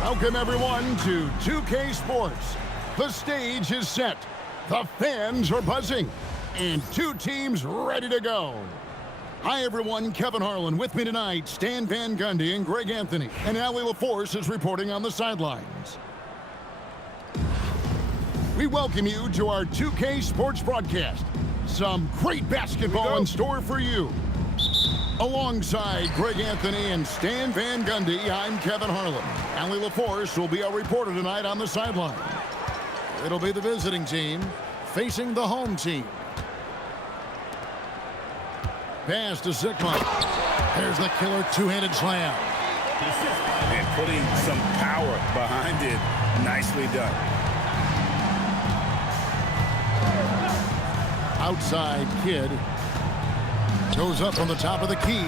Welcome, everyone, to 2K Sports. The stage is set, the fans are buzzing, and two teams ready to go. Hi, everyone. Kevin Harlan with me tonight, Stan Van Gundy and Greg Anthony. And Allie LaForce is reporting on the sidelines. We welcome you to our 2K Sports broadcast. Some great basketball in store for you. Alongside Greg Anthony and Stan Van Gundy, I'm Kevin Harlan. Allie LaForce will be our reporter tonight on the sideline. It'll be the visiting team facing the home team. Pass to Zikma. There's the killer two-handed slam. And putting some power behind it. Nicely done. Outside Kidd. Goes up on the top of the key.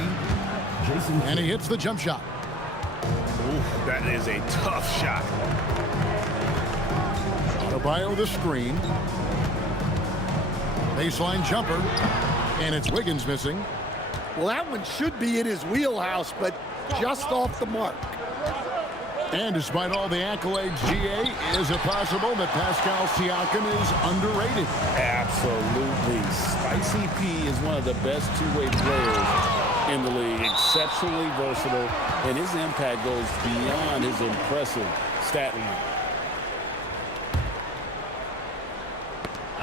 And he hits the jump shot. Ooh, that is a tough shot. Adebayo the screen. Baseline jumper. And it's Wiggins missing. Well, that one should be in his wheelhouse, but just off the mark. And despite all the accolades, GA, is it possible that Pascal Siakam is underrated? Absolutely. Spicy P is one of the best two-way players in the league. Exceptionally versatile, and his impact goes beyond his impressive stat line.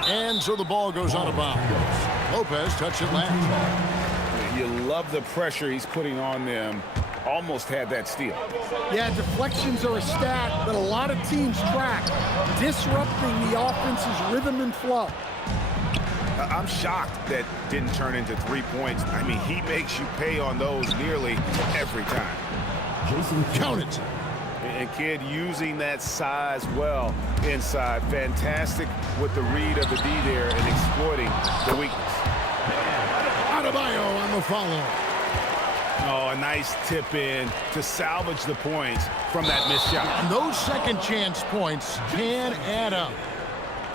And so the ball goes out of bounds. Lopez touched it last. You love the pressure he's putting on them. Almost had that steal. Yeah, deflections are a stat that a lot of teams track, disrupting the offense's rhythm and flow. I'm shocked that didn't turn into 3 points. I mean, he makes you pay on those nearly every time. Count it. And Kidd using that size well inside. Fantastic with the read of the D there and exploiting the weakness. Adebayo on the follow. Oh, a nice tip in to salvage the points from that missed shot. And those second chance points can add up.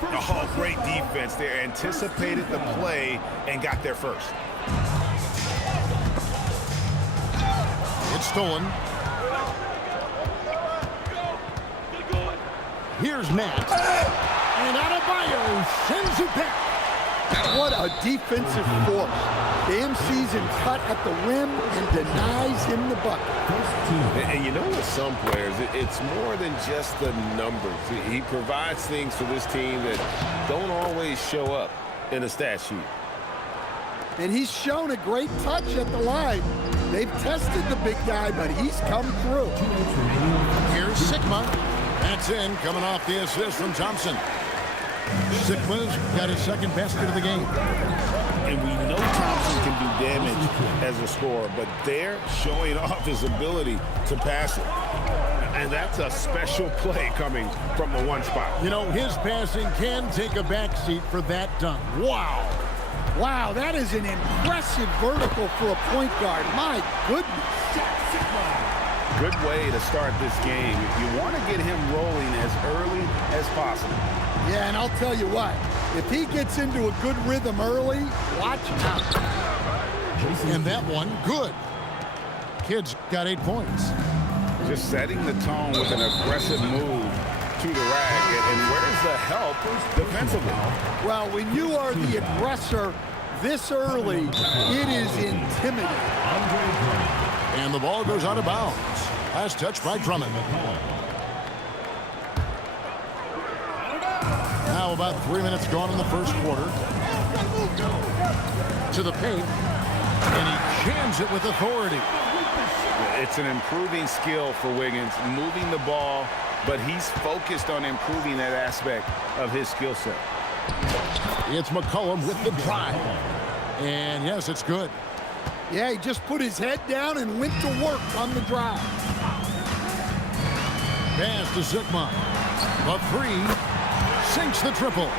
Oh, great defense there. Anticipated the play and got there first. It's stolen. Here's Matt. And Adebayo sends it back. What a defensive force. The MC's cut at the rim and denies him the bucket. And you know, with some players, it's more than just the numbers. He provides things for this team that don't always show up in a stat sheet. And he's shown a great touch at the line. They've tested the big guy, but he's come through. Here's Zikma. That's in, coming off the assist from Thompson. Zikma's got his second basket of the game. And we know Thompson can do damage as a scorer, but they're showing off his ability to pass it. And that's a special play coming from the one spot. You know, his passing can take a backseat for that dunk. Wow. Wow, that is an impressive vertical for a point guard. My goodness. Good way to start this game. You want to get him rolling as early as possible. Yeah, and I'll tell you what, if he gets into a good rhythm early, watch out. And that one, good. Kidd's got 8 points. Just setting the tone with an aggressive move to the rack. And where's the help defensively? Well, when you are the aggressor this early, it is intimidating. And the ball goes out of bounds. Last touch by Drummond. Now about 3 minutes gone in the first quarter. To the paint. And he jams it with authority. It's an improving skill for Wiggins, moving the ball, but he's focused on improving that aspect of his skill set. It's McCollum with the drive. And yes, it's good. Yeah, he just put his head down and went to work on the drive. Pass to Zikma. A three. Sinks the triple.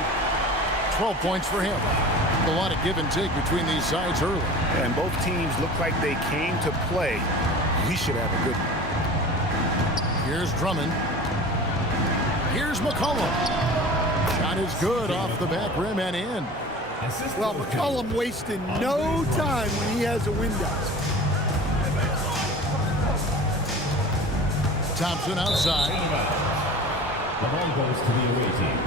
12 points for him. A lot of give and take between these sides early. And both teams look like they came to play. We should have a good one. Here's Drummond. Here's McCollum. Shot is good off the back rim and in. Well, McCollum wasting no time when he has a window. Thompson outside. The ball goes to the away team.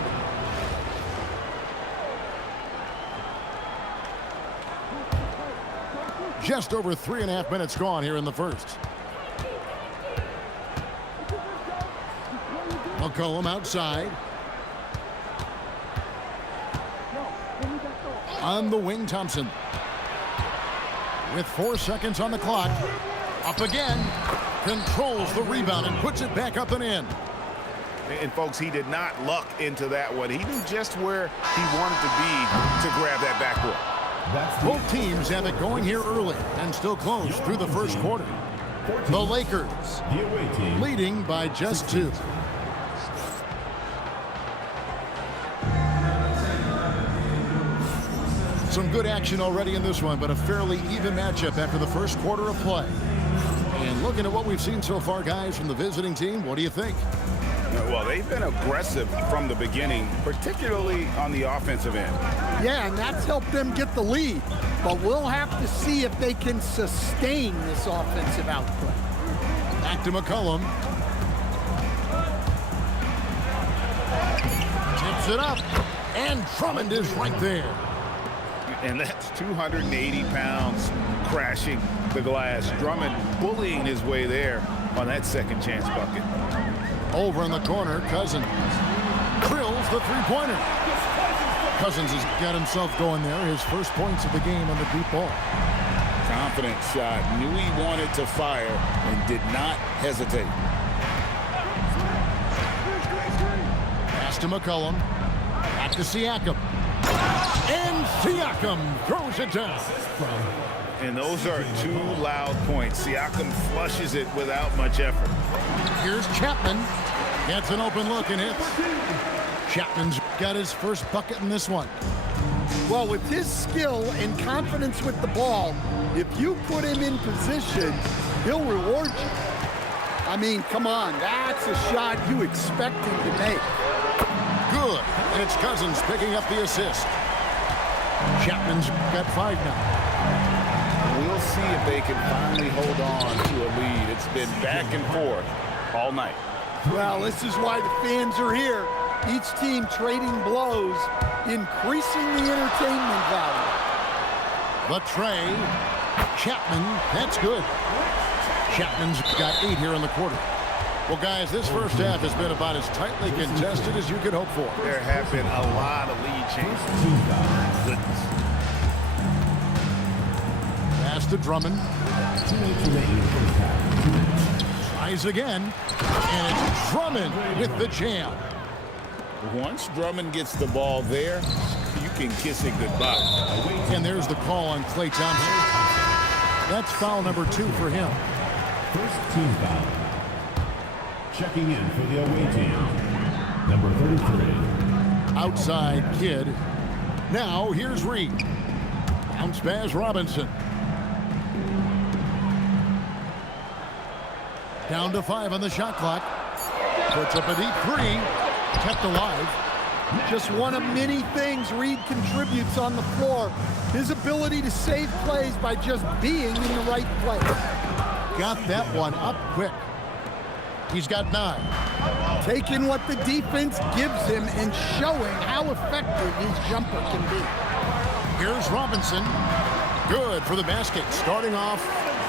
Just over 3.5 minutes gone here in the first. McCollum outside. On the wing, Thompson. With 4 seconds on the clock. Up again. Controls the rebound and puts it back up and in. And, folks, he did not luck into that one. He knew just where he wanted to be to grab that backboard. Both teams have it going here early and still close through the first quarter. The Lakers The away team. leading by just 2. Some good action already in this one, but a fairly even matchup after the first quarter of play. And looking at what we've seen so far, guys, from the visiting team, what do you think? Well, they've been aggressive from the beginning, particularly on the offensive end. Yeah, and that's helped them get the lead. But we'll have to see if they can sustain this offensive output. Back to McCollum. Tips it up. And Drummond is right there. And that's 280 pounds crashing the glass. Drummond bullying his way there on that second chance bucket. Over in the corner, Cousins drills the three-pointer. Cousins has got himself going there. His first points of the game on the deep ball. Confident shot. Knew he wanted to fire and did not hesitate. Pass to McCollum. Back to Siakam. And Siakam throws it down. And those are 2 loud points. Siakam flushes it without much effort. Here's Chapman. Gets an open look and hits. Chapman's got his first bucket in this one. Well, with his skill and confidence with the ball, if you put him in position, he'll reward you. I mean, come on, that's a shot you expect him to make. Good. And it's Cousins picking up the assist. Chapman's got 5 now. We'll see if they can finally hold on to a lead. It's been back and forth all night. Well, this is why the fans are here. Each team trading blows, increasing the entertainment value. The tray. Chapman, that's good. Chapman's got 8 here in the quarter. Well, guys, this first half has been about as tightly contested as you could hope for. There have been a lot of lead changes. Goodness. Pass to Drummond. Tries again. And it's Drummond with the jam. Once Drummond gets the ball there, you can kiss it goodbye. And there's the call on Klay Thompson. That's foul number 2 for him. First team foul. Checking in for the away team. Number 33. Outside kid. Now here's Reed. Bounce pass Robinson. Down to 5 on the shot clock. Puts up a deep 3. Kept alive. Just one of many things Reed contributes on the floor. His ability to save plays by just being in the right place. Got that one up quick. He's got 9. Taking what the defense gives him and showing how effective his jumper can be. Here's Robinson. Good for the basket. Starting off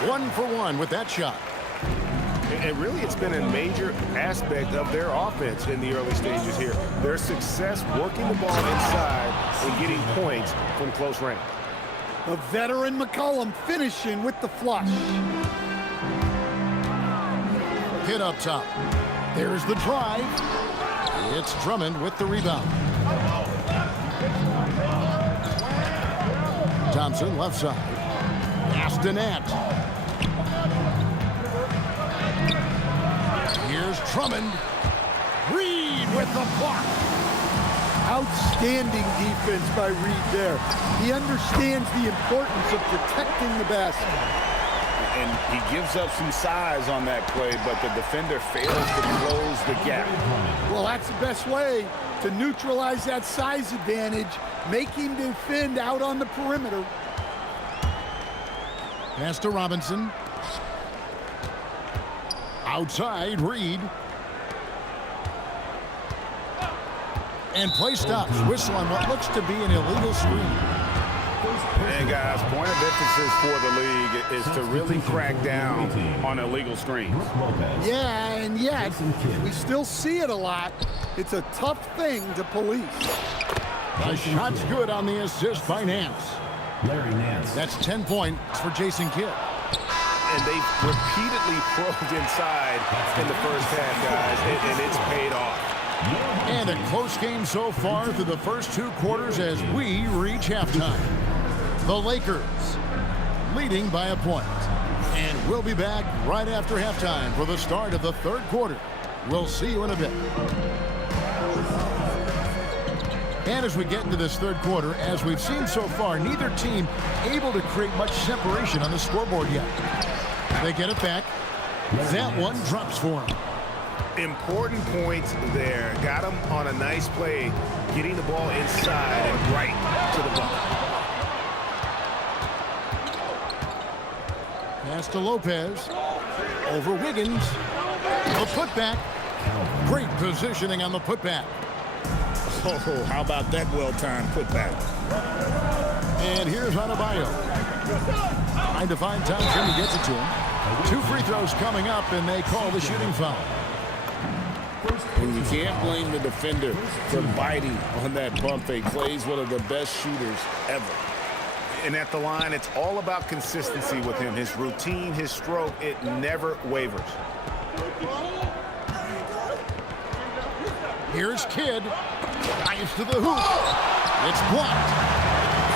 1 for 1 with that shot. And really, it's been a major aspect of their offense in the early stages here. Their success working the ball inside and getting points from close range. The veteran McCollum finishing with the flush. Hit up top. There's the drive. It's Drummond with the rebound. Thompson left side. Pass to Nat. Here's Drummond. Reed with the block. Outstanding defense by Reed there. He understands the importance of protecting the basket. And he gives up some size on that play, but the defender fails to close the gap. Well, that's the best way to neutralize that size advantage. Make him defend out on the perimeter. Pass to Robinson. Outside, Reed. And play stops. Whistle on what looks to be an illegal screen. And guys, point of emphasis for the league is to really crack down on illegal screens. Yeah, and yet, we still see it a lot. It's a tough thing to police. The shot's good on the assist by Nance. Larry Nance. That's 10 points for Jason Kidd. And they repeatedly probed inside in the first half, guys, and it's paid off. And a close game so far through the first 2 quarters as we reach halftime. The Lakers leading by a point. And we'll be back right after halftime for the start of the 3rd quarter. We'll see you in a bit. And as we get into this 3rd quarter, as we've seen so far, neither team able to create much separation on the scoreboard yet. They get it back. That one drops for them. Important points there. Got him on a nice play, getting the ball inside and right to the bucket. Pass to Lopez. Over Wiggins. The putback. Great positioning on the putback. Oh, how about that well-timed putback? And here's Adebayo. Trying to find Thompson. He gets it to him. 2 free throws coming up, and they call the shooting foul. And you can't blame the defender for biting on that bump fake. Clay's one of the best shooters ever. And at the line, it's all about consistency with him. His routine, his stroke, it never wavers. Here's Kidd. Dives to the hoop. It's blocked.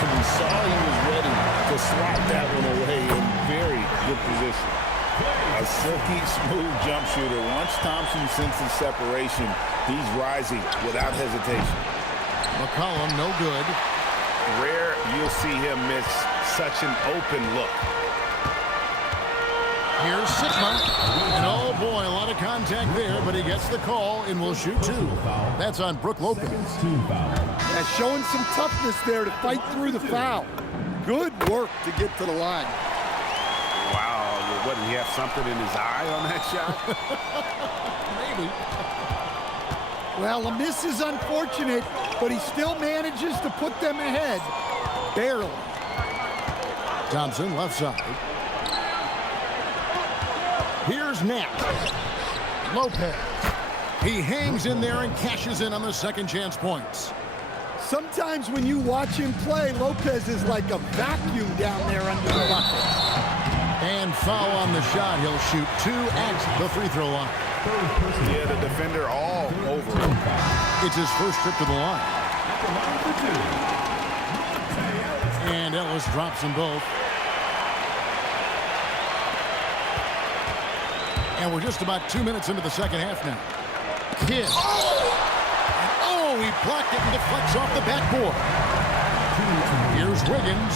And we saw he was ready to slap that one away in very good position. A silky, smooth jump shooter. Once Thompson senses separation, he's rising without hesitation. McCollum, no good. Rare you'll see him miss such an open look. Here's Sigma. And oh boy, a lot of contact there, but he gets the call and will shoot 2. That's on Brook Lopez. Yeah, showing some toughness there to fight through the foul. Good work to get to the line. Wow, what, did he have something in his eye on that shot? Maybe. Well, a miss is unfortunate, but he still manages to put them ahead. Barely. Thompson, left side. Here's Nat. Lopez. He hangs in there and cashes in on the second chance points. Sometimes when you watch him play, Lopez is like a vacuum down there under the bucket. And foul on the shot. He'll shoot 2 at the free throw line. Yeah, the defender all over him. It's his first trip to the line. And Ellis drops them both. And we're just about 2 minutes into the second half now. Kidd. And oh, he blocked it and deflects off the backboard. Here's Wiggins.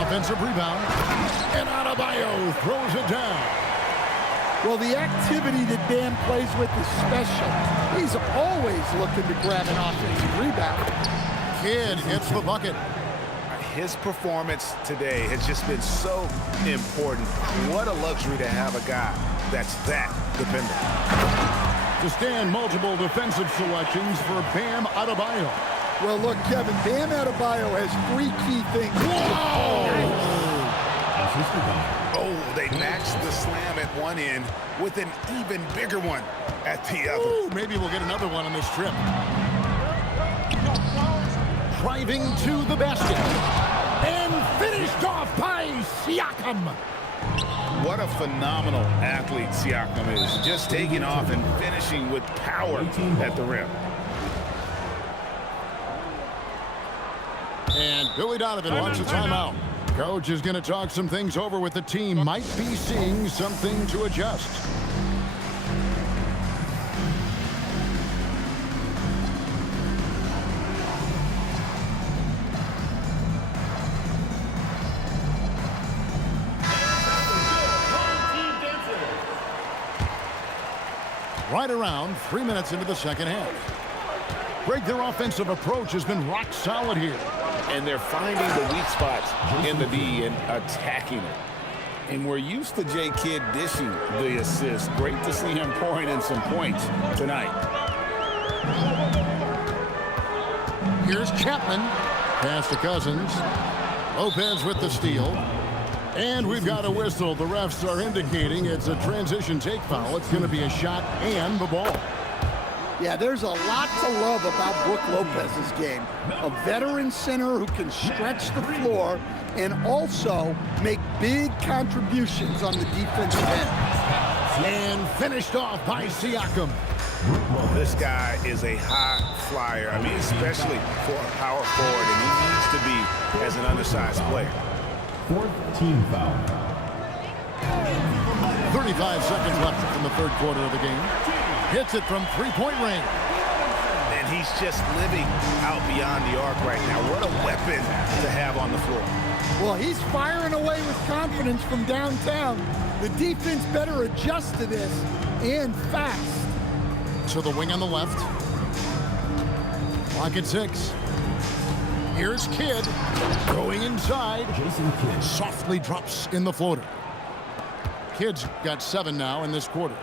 Offensive rebound. And Adebayo throws it down. Well, the activity that Dan plays with is special. He's always looking to grab an offensive rebound. Kidd hits the bucket. His performance today has just been so important. What a luxury to have a guy that's that dependent. To stand multiple defensive selections for Bam Adebayo. Well, look, Kevin, Bam Adebayo has 3 key things. Oh, they matched the slam at one end with an even bigger one at the other. Ooh, maybe we'll get another one on this trip. Driving to the basket. And finished off by Siakam. What a phenomenal athlete Siakam is. Just taking off and finishing with power at the rim. And Billy Donovan wants a timeout. Coach is going to talk some things over with the team. Might be seeing something to adjust. Right around 3 minutes into the second half. Greg, their offensive approach has been rock solid here. And they're finding the weak spots in the D and attacking it. And we're used to Jay Kidd dishing the assist. Great to see him pouring in some points tonight. Here's Chapman. Pass to Cousins. Lopez with the steal. And we've got a whistle. The refs are indicating it's a transition take foul. It's going to be a shot and the ball. Yeah, there's a lot to love about Brook Lopez's game. A veteran center who can stretch the floor and also make big contributions on the defensive end. And finished off by Siakam. This guy is a high flyer. I mean, especially for a power forward, and he needs to be as an undersized player. Fourth team foul. 35 seconds left in the third quarter of the game. Hits it from three-point range. And he's just living out beyond the arc right now. What a weapon to have on the floor. Well, he's firing away with confidence from downtown. The defense better adjust to this, and fast. To the wing on the left. Clock at 6. Here's Kidd going inside. Jason Kidd. Softly drops in the floater. Kidd's got 7 now in this quarter.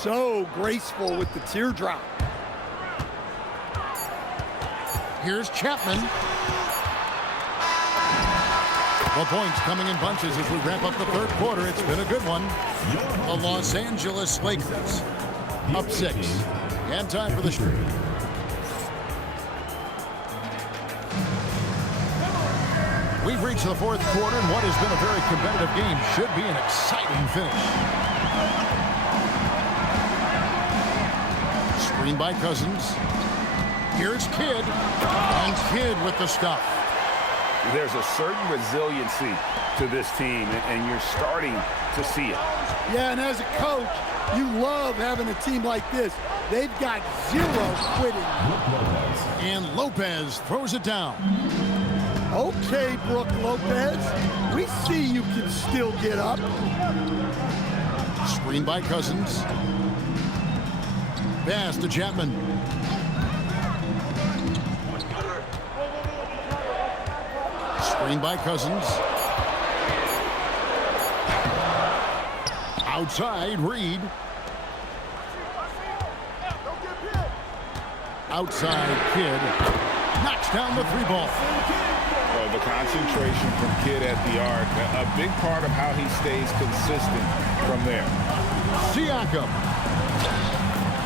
So graceful with the teardrop. Here's Chapman. The points coming in bunches as we wrap up the third quarter. It's been a good one. The Los Angeles Lakers up 6. And time for the stream. We've reached the fourth quarter, and what has been a very competitive game should be an exciting finish. Screen by Cousins. Here's Kidd. And Kidd with the stuff. There's a certain resiliency to this team, and you're starting to see it. Yeah, and as a coach, you love having a team like this. They've got zero quitting. And Lopez throws it down. Okay, Brook Lopez, we see you can still get up. Screen by Cousins. Pass to Chapman. Screen by Cousins. Outside, Reed. Outside, Kidd. Knocks down the 3-ball. The concentration from Kidd at the arc, a big part of how he stays consistent from there. Siakam.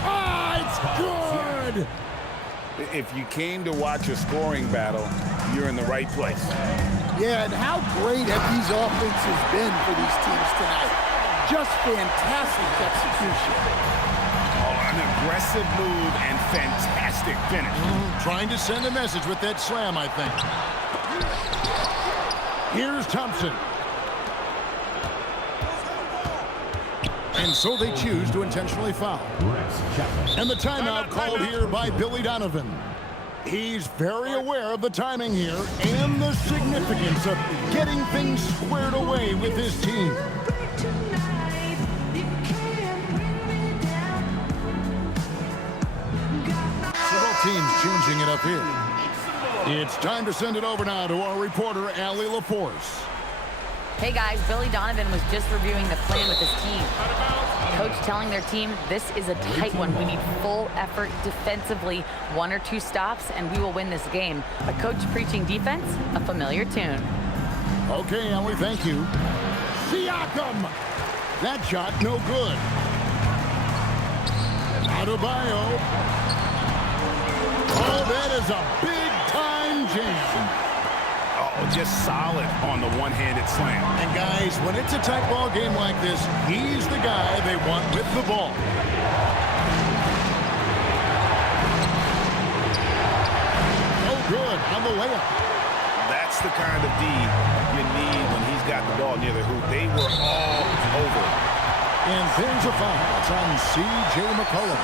Ah, it's good! If you came to watch a scoring battle, you're in the right place. Yeah, and how great have these offenses been for these teams tonight? Just fantastic execution. Oh, an aggressive move and fantastic finish. Trying to send a message with that slam, I think. Here's Thompson. And so they choose to intentionally foul. And the timeout called here by Billy Donovan. He's very aware of the timing here and the significance of getting things squared away with his team. Several teams changing it up here. It's time to send it over now to our reporter, Allie LaForce. Hey guys, Billy Donovan was just reviewing the plan with his team. Coach telling their team, this is a tight one. We need full effort defensively, 1 or 2 stops, and we will win this game. A coach preaching defense, a familiar tune. Okay, Ellie, thank you. Siakam! That shot, no good. Adebayo. Oh, that is a big-time jam. Oh, just solid on the one-handed slam. And guys, when it's a tight ball game like this, he's the guy they want with the ball. Oh, good on the layup. That's the kind of D you need when he's got the ball near the hoop. They were all over it. And there's a foul. It's on C.J. McCollum.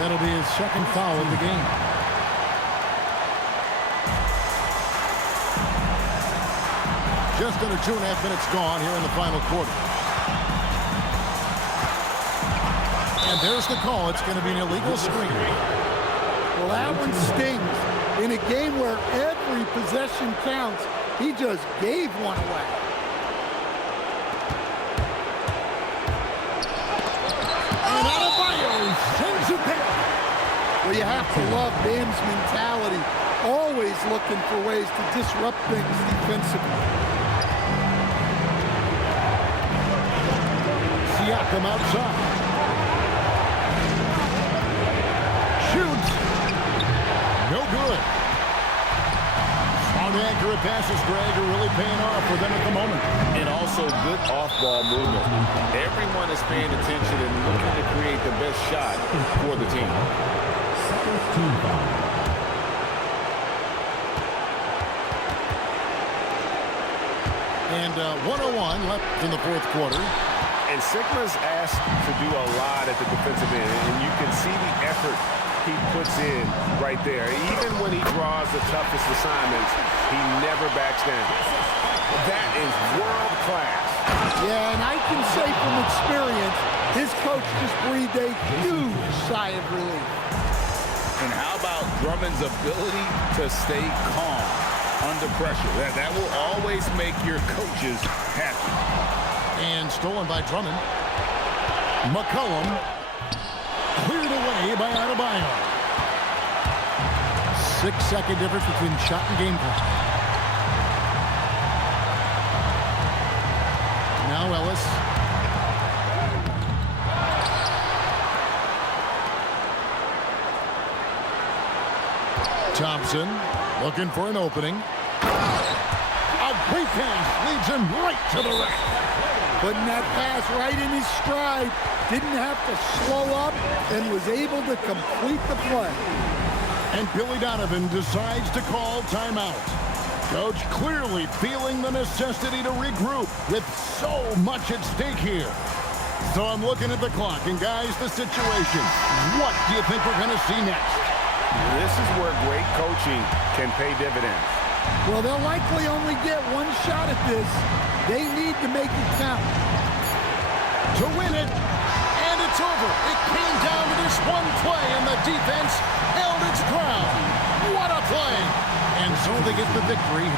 That'll be his second foul of the game. Just under 2.5 minutes gone here in the final quarter. And there's the call. It's going to be an illegal screen. Well, that one stings. In a game where every possession counts, he just gave one away. have to love Bam's mentality. Always looking for ways to disrupt things defensively. Siakam outside. Shoots. No good. Strong accurate passes, Greg, are really paying off for them at the moment. And also good off-ball movement. Everyone is paying attention and looking to create the best shot for the team. Second team foul. And 1:01 left in the fourth quarter. And Sigma's asked to do a lot at the defensive end, and you can see the effort he puts in right there. Even when he draws the toughest assignments, he never backs down. That is world class. Yeah, and I can say from experience, his coach just breathed a huge sigh of relief. And how about Drummond's ability to stay calm under pressure? That will always make your coaches happy. And stolen by Drummond. McCollum cleared away by Adebayo. 6-second difference between shot and game clock. Now Ellis. Thompson looking for an opening. A great pass leads him right to the rack. Putting that pass right in his stride. Didn't have to slow up and was able to complete the play. And Billy Donovan decides to call timeout. Coach clearly feeling the necessity to regroup with so much at stake here. So I'm looking at the clock, and guys, the situation. What do you think we're going to see next? This is where great coaching can pay dividends. Well, they'll likely only get one shot at this. They need to make it count. To win it, and it's over. It came down to this one play, and the defense held its ground. What a play! And so they get the victory.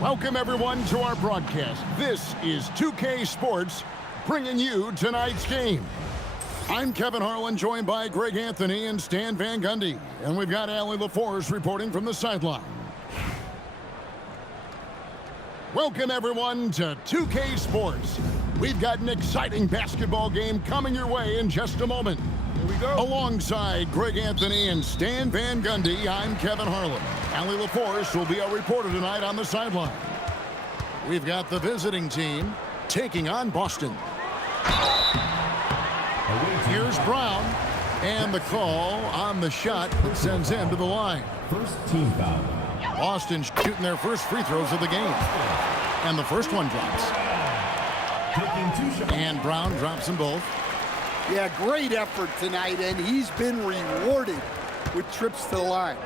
Welcome, everyone, to our broadcast. This is 2K Sports, bringing you tonight's game. I'm Kevin Harlan, joined by Greg Anthony and Stan Van Gundy. And we've got Allie LaForce reporting from the sideline. Welcome, everyone, to 2K Sports. We've got an exciting basketball game coming your way in just a moment. Here we go. Alongside Greg Anthony and Stan Van Gundy, I'm Kevin Harlan. Allie LaForce will be our reporter tonight on the sideline. We've got the visiting team taking on Boston. Here's Brown, and the call on the shot that sends him to the line. First team foul. Boston shooting their first free throws of the game. And the first one drops. Taking 2 shots. And Brown drops them both. Yeah, great effort tonight, and he's been rewarded with trips to the line.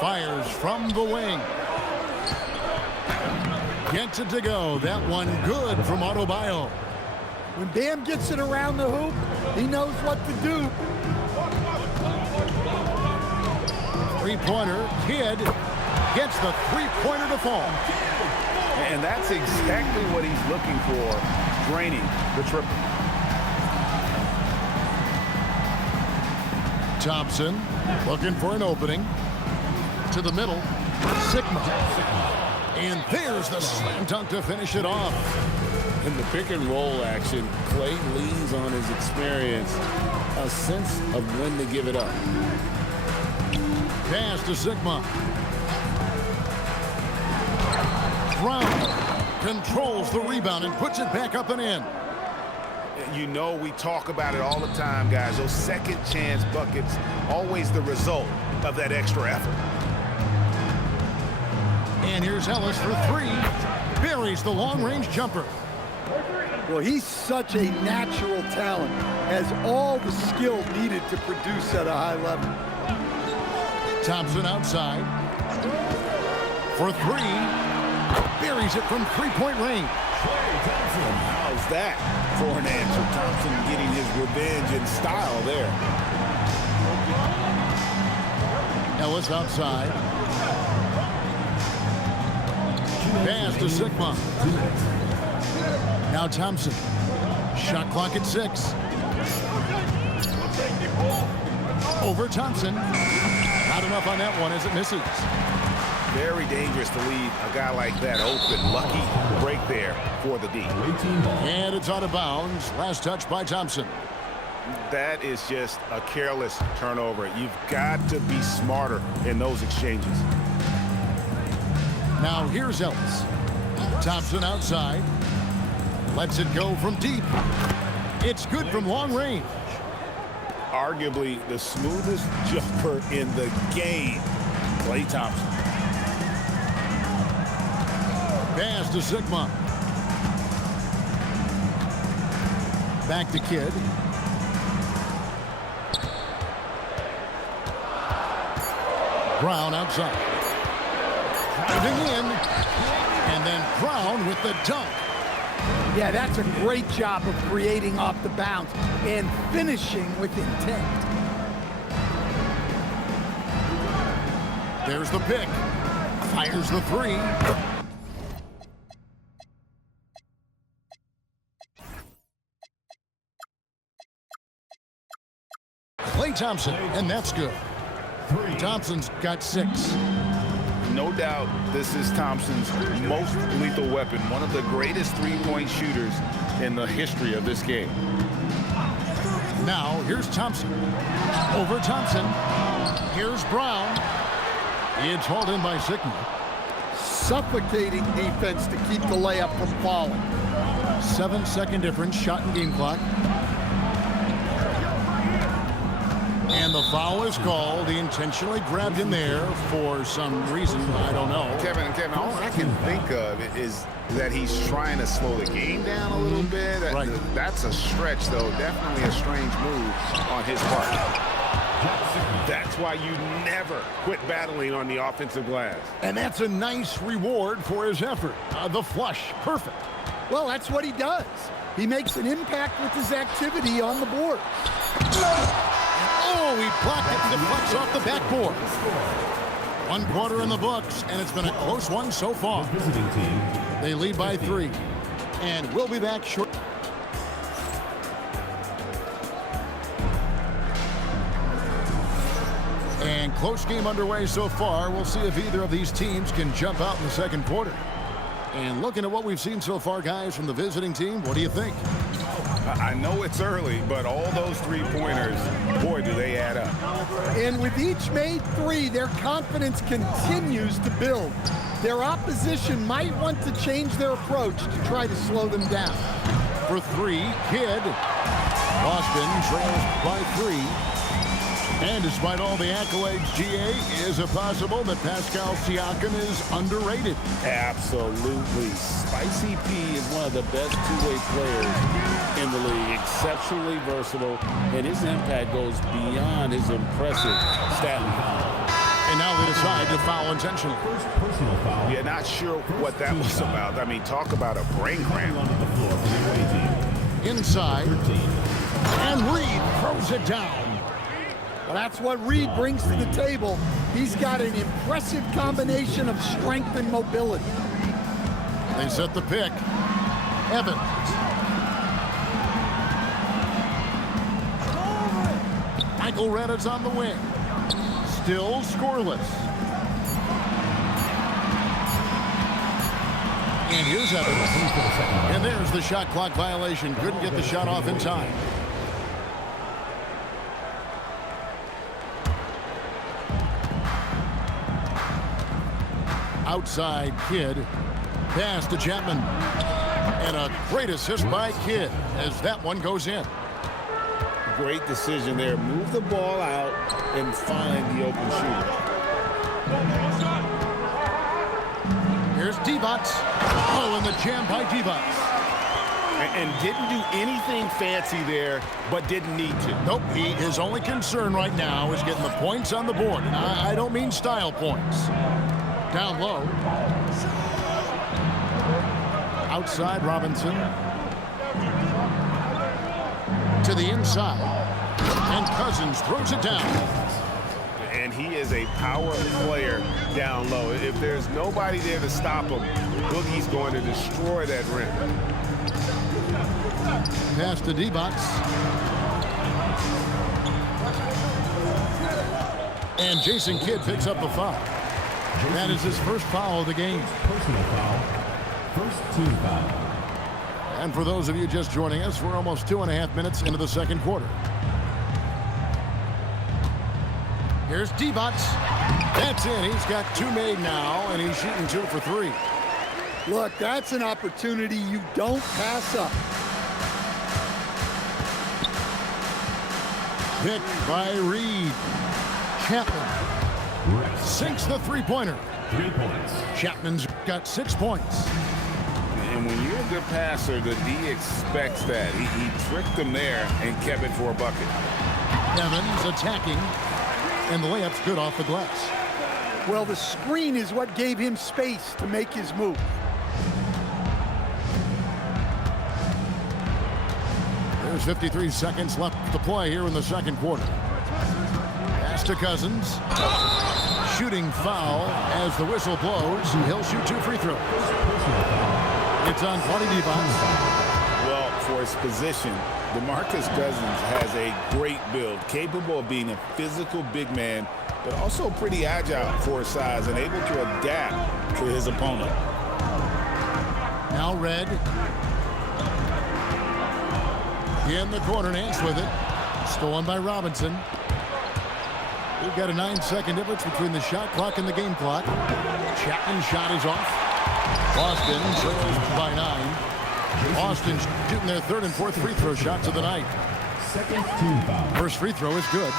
Fires from the wing. Gets it to go. That one good from Adebayo. When Bam gets it around the hoop, he knows what to do. Three-pointer. Kidd gets the three-pointer to fall. And that's exactly what he's looking for, draining the triple. Thompson looking for an opening. To the middle. Sigma. And there's the slam dunk to finish it off. In the pick and roll action, Clay leans on his experience, a sense of when to give it up. Pass to Sigma. Brown controls the rebound and puts it back up and in. You know, we talk about it all the time, guys. Those second chance buckets, always the result of that extra effort. And here's Ellis for three. Buries the long-range jumper. Well, he's such a natural talent, has all the skill needed to produce at a high level. Thompson outside. For three. Buries it from three-point range. How's that for an answer? Thompson getting his revenge in style there. Ellis outside. Pass to Sigma. Now Thompson. Shot clock at 6. Over Thompson. Not enough on that one as it misses. Very dangerous to leave a guy like that open. Lucky break there for the D. And it's out of bounds. Last touch by Thompson. That is just a careless turnover. You've got to be smarter in those exchanges. Now here's Ellis. Thompson outside. Lets it go from deep. It's good from long range. Arguably the smoothest jumper in the game. Klay Thompson. Pass to Sigma. Back to Kidd. Brown outside. Driving in. And then Brown with the dunk. Yeah, that's a great job of creating off the bounce and finishing with intent. There's the pick. Fires the three. Klay Thompson, and that's good. Thompson's got 6. No doubt this is Thompson's most lethal weapon. One of the greatest three-point shooters in the history of this game. Now here's Thompson. Over Thompson. Here's Brown. It's hauled in by Sigma. Suffocating defense to keep the layup from falling. 7-second difference, shot and game clock. And the foul is called. He intentionally grabbed him there for some reason. I don't know. Kevin, all I can think of is that he's trying to slow the game down a little bit. Right. That's a stretch, though. Definitely a strange move on his part. That's why you never quit battling on the offensive glass. And that's a nice reward for his effort. The flush, perfect. Well, that's what he does. He makes an impact with his activity on the board. Oh, he blocked it and deflects off the backboard. 1 quarter in the books, and it's been a close one so far. Visiting team. They lead by 3. And we'll be back short. And close game underway so far. We'll see if either of these teams can jump out in the second quarter. And looking at what we've seen so far, guys, from the visiting team, what do you think? I know it's early, but all those three-pointers, boy, do they add up. And with each made 3, their confidence continues to build. Their opposition might want to change their approach to try to slow them down. For 3, Kidd. Boston trails by 3. And despite all the accolades, GA, is it possible that Pascal Siakam is underrated? Absolutely. Spicy P is one of the best two-way players in the league. Exceptionally versatile, and his impact goes beyond his impressive stat line. And now they decide to foul intentionally. First personal foul. Yeah, not sure what that was about. I mean, talk about a brain cramp. Onto the floor for the away team. Inside. 13. And Reed throws it down. Well, that's what Reed brings to the table. He's got an impressive combination of strength and mobility. They set the pick. Evans. Michael Reddit's on the wing. Still scoreless. And here's Evans. And there's the shot clock violation. Couldn't get the shot off in time. Outside Kidd. pass to Chapman. And a great assist by Kidd as that one goes in. Great decision there. Move the ball out and find the open shooter. Here's Divac. Oh, and the jam by Divac. And didn't do anything fancy there, but didn't need to. Nope, his only concern right now is getting the points on the board. And I don't mean style points. Down low. Outside Robinson. To the inside. And Cousins throws it down. And he is a power player down low. If there's nobody there to stop him, Boogie's going to destroy that rim. Pass to Divac. And Jason Kidd picks up the foul. That is his first foul of the game. Personal foul. First team foul. And for those of you just joining us, we're almost 2.5 minutes into the second quarter. Here's Divac. That's in. He's got 2 made now, and he's shooting 2 for 3. Look, that's an opportunity you don't pass up. Picked by Reed. Chapman sinks the three-pointer. 3 points. Chapman's got 6 points. And when you're a good passer, the D expects that. He tricked them there and kept it for a bucket. Evans attacking, and the layup's good off the glass. Well, the screen is what gave him space to make his move. There's 53 seconds left to play here in the second quarter. Pass to Cousins. Shooting foul as the whistle blows. He'll shoot 2 free throws. It's on Tony Divac. Well, for his position, DeMarcus Cousins has a great build, capable of being a physical big man, but also pretty agile for his size and able to adapt to his opponent. Now Red. In the corner, Nance with it. Stolen by Robinson. We've got a 9-second difference between the shot clock and the game clock. Chapman's shot is off. Boston trails by 9. Boston shooting their 3rd and 4th free throw shots of the night. Second team foul. First free throw is good.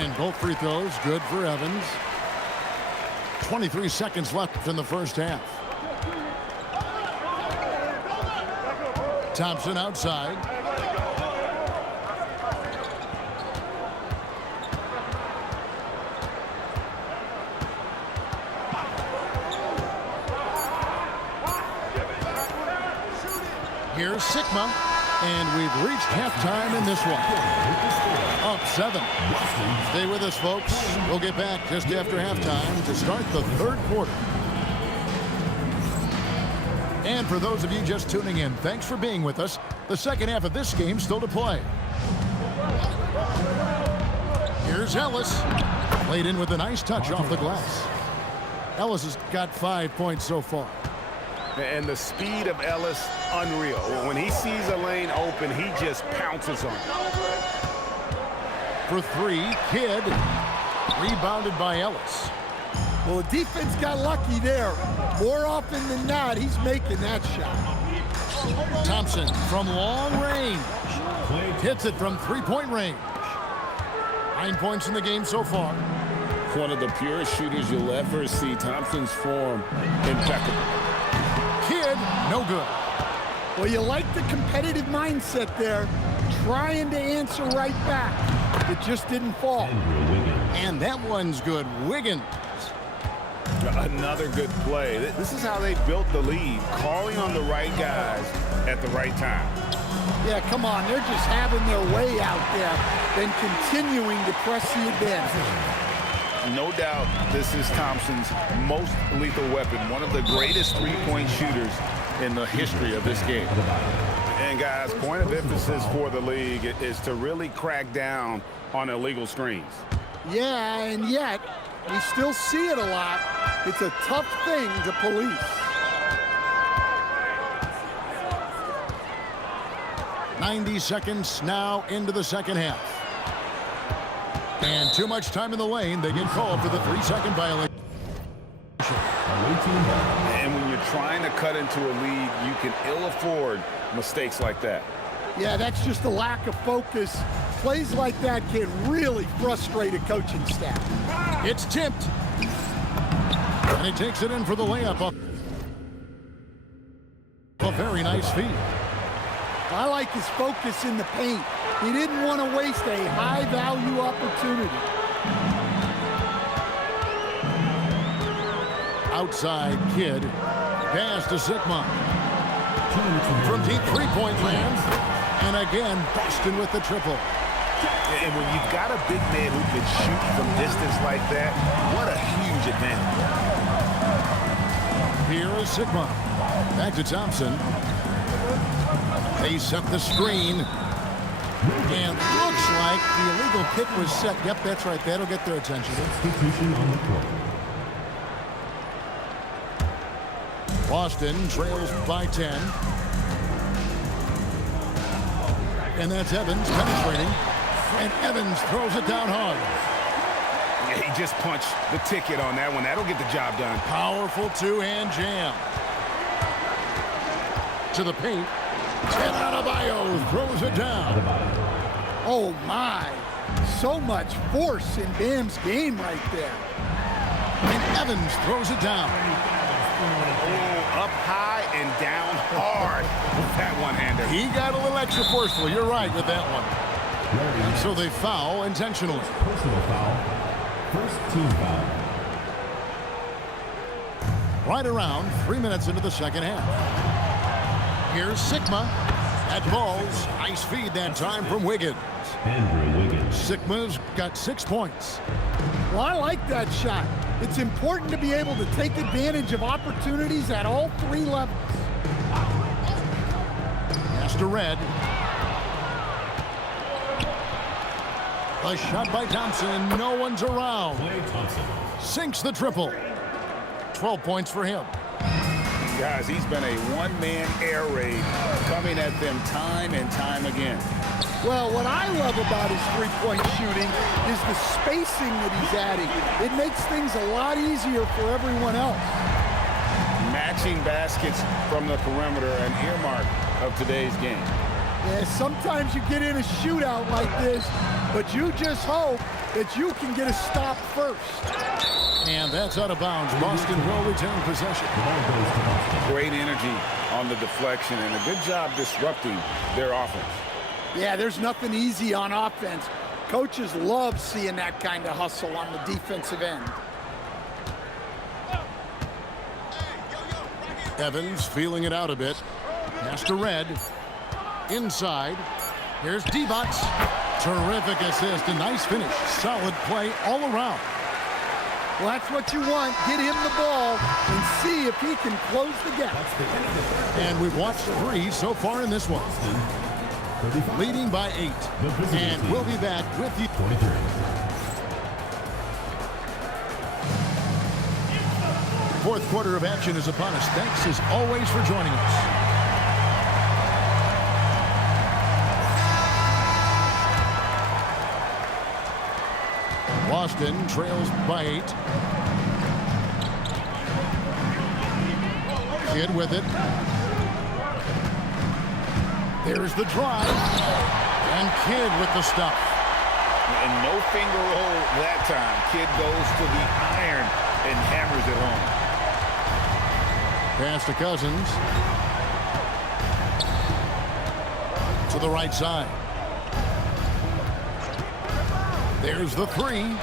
And both free throws good for Evans. 23 seconds left in the first half. Thompson outside. Here's Sigma, and we've reached halftime in this one. Up 7. Stay with us, folks. We'll get back just after halftime to start the third quarter. And for those of you just tuning in, thanks for being with us. The second half of this game still to play. Here's Ellis. Played in with a nice touch off the glass. Ellis has got 5 points so far. And the speed of Ellis, unreal. When he sees a lane open, he just pounces on it. For 3, Kidd. Rebounded by Ellis. Well, the defense got lucky there. More often than not, he's making that shot. Thompson from long range. Hits it from 3-point range. 9 points in the game so far. One of the purest shooters you'll ever see. Thompson's form impeccable. Kidd, no good. Well, you like the competitive mindset there, trying to answer right back. It just didn't fall. And that one's good. Wiggins. Another good play. This is how they built the lead, calling on the right guys at the right time. Yeah, come on. They're just having their way out there, then continuing to press the advantage. No doubt this is Thompson's most lethal weapon, one of the greatest three-point shooters in the history of this game. And guys, point of emphasis for the league is to really crack down on illegal screens. Yeah, and yet we still see it a lot. It's a tough thing to police. 90 seconds now into the second half. And too much time in the lane. They get called for the 3-second violation. ball. And when you're trying to cut into a lead, you can ill afford mistakes like that. Yeah, that's just a lack of focus. Plays like that can really frustrate a coaching staff. It's tipped. And he takes it in for the layup. A very nice feed. I like his focus in the paint. He didn't want to waste a high-value opportunity. Outside Kidd. Pass to Sigma. From deep three-point land. And again, Boston with the triple. And when you've got a big man who can shoot from distance like that, what a huge advantage. Here is Sigma. Back to Thompson. They set the screen. And looks like the illegal kick was set. Yep, that's right. That'll get their attention. Substitution on the court. Boston trails by 10. And that's Evans penetrating. And Evans throws it down hard. Yeah, he just punched the ticket on that one. That'll get the job done. Powerful two-hand jam. To the paint. And Adebayo throws it down. Oh, my. So much force in Bam's game right there. And Evans throws it down. Oh, up high and down hard with that one-hander. He got a little extra forceful. You're right with that one. And so they foul intentionally. Personal foul. First team foul. Right around 3 minutes into the second half. Here's Sigma at balls. Nice feed that time from Wiggins. Andrew Wiggins. Sigma's got 6 points. Well, I like that shot. It's important to be able to take advantage of opportunities at all three levels. Pass to Red. A shot by Thompson. No one's around. Klay Thompson. Sinks the triple. 12 points for him. Guys, he's been a one-man air raid coming at them time and time again. Well, what I love about his three-point shooting is the spacing that he's adding. It makes things a lot easier for everyone else. Matching baskets from the perimeter, an earmark of today's game. Yeah, sometimes you get in a shootout like this, but you just hope that you can get a stop first. And that's out of bounds. Boston will retain possession. The ball goes to Boston. Great energy on the deflection and a good job disrupting their offense. Yeah, there's nothing easy on offense. Coaches love seeing that kind of hustle on the defensive end. Evans feeling it out a bit. Pass to Red. Inside. Here's D-Bots. Terrific assist. A nice finish. Solid play all around. Well, that's what you want. Get him the ball and see if he can close the gap. And we've watched 3 so far in this one. 35. Leading by 8. And we'll be back with you. 23. Fourth quarter of action is upon us. Thanks as always for joining us. Boston trails by 8. Kidd with it. There's the drive. And Kidd with the stop. And no finger roll that time. Kidd goes to the iron and hammers it home. Pass to Cousins. To the right side. There's the 3.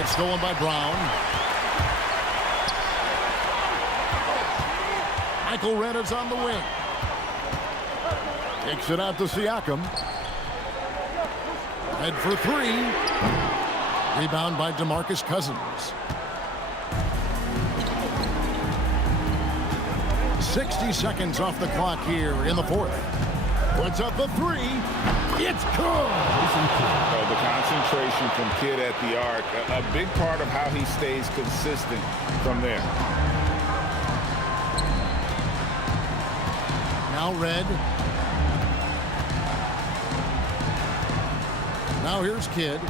It's stolen by Brown. Michael Redd is on the wing. Takes it out to Siakam. Red for 3. Rebound by DeMarcus Cousins. 60 seconds off the clock here in the fourth. Puts up the 3. It's good. The concentration from Kidd at the arc, a big part of how he stays consistent from there. Now Red. Now here's Kidd.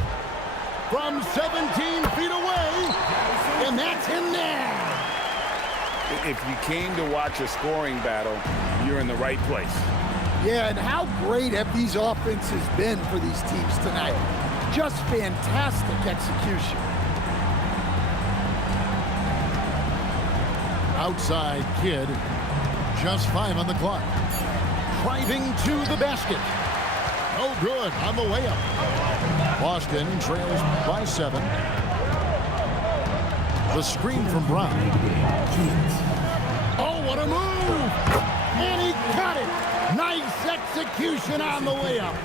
From 17 feet away. And that's in there. If you came to watch a scoring battle, you're in the right place. Yeah, and how great have these offenses been for these teams tonight? Just fantastic execution. Outside Kidd, just 5 on the clock. Driving to the basket. Oh, good on the layup. Boston trails by 7. The screen from Brown. Oh, what a move! And he cut it. Nice execution on the layup.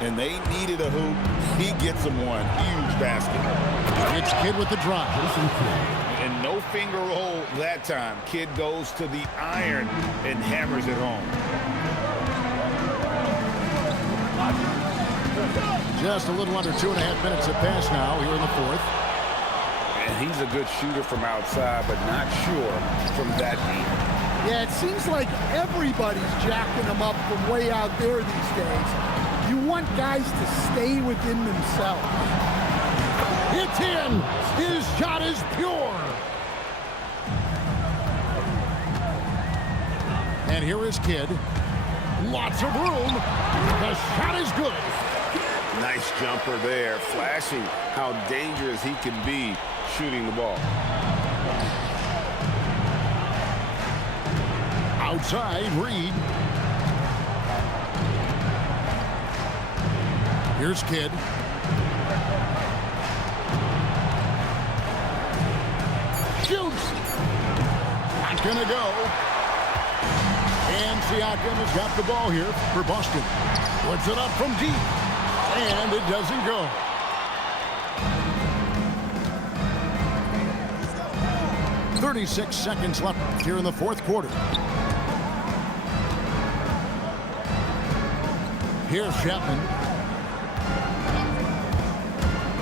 And they needed a hoop. He gets them one. Huge basket. It's Kidd with the drive. And no finger roll that time. Kidd goes to the iron and hammers it home. Just a little under 2.5 minutes have passed now here in the 4th. And he's a good shooter from outside, but not sure from that deep. Yeah, it seems like everybody's jacking them up from way out there these days. You want guys to stay within themselves. It's in. His shot is pure. And here is Kidd. Lots of room. The shot is good. Nice jumper there, flashing how dangerous he can be shooting the ball. Outside, Reed. Here's Kidd. Shoots. Not gonna go. And Siakam has got the ball here for Boston. Puts it up from deep. And it doesn't go. .36 seconds left here in the 4th quarter. Here's Chapman.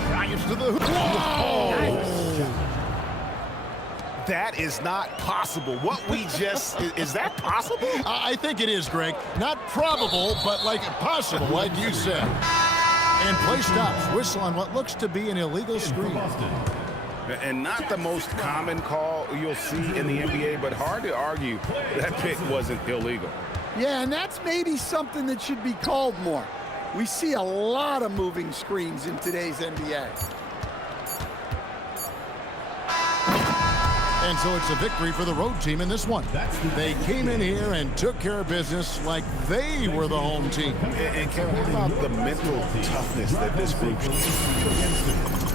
Drives to the hoop. Whoa! That is not possible. What we just, is that possible? I think it is, Greg. Not probable, but like possible, like you said. And play stops. Whistle on what looks to be an illegal screen. And not the most common call you'll see in the NBA, but hard to argue that pick wasn't illegal. Yeah, and that's maybe something that should be called more. We see a lot of moving screens in today's NBA. And so it's a victory for the road team in this one. They came in here and took care of business like they were the home team. And Kevin, how about the mental toughness that this group shows?